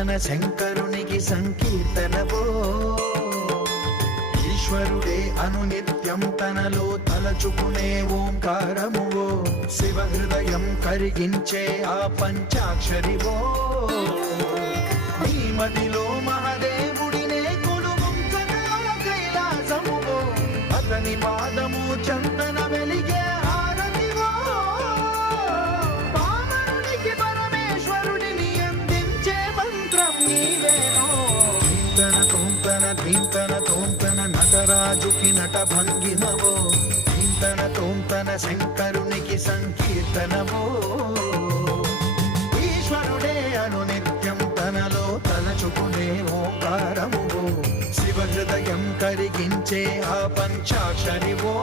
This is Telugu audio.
తన శంకరునికి సంకీర్తనవో. ఈశ్వరుడే అనునిత్యం తనలో తలచుకునే ఓంకారమువో. శివ హృదయం కరిగించే ఆ పంచాక్షరివో. నీ మదిలో మహాదేవుడినే కొలువుంచగా కైలాసమువో. అతని పాదము చందన వెలిగే హారతివో. పామరునికి పరమేశ్వరుడిని అందించే మంత్రం నీవేనో. ధీంతన తోంతన ధీంతన తోంతన నటరాజుకి నట భంగిమవో. ధీంతన తోంతన శంకరునికి సంకీర్తనవో. ఈశ్వరుడే అనునిత్యం తనలో తలచుకునే ఓంకారమువో. శివ హృదయం కరిగించే ఆ పంచాక్షరివో.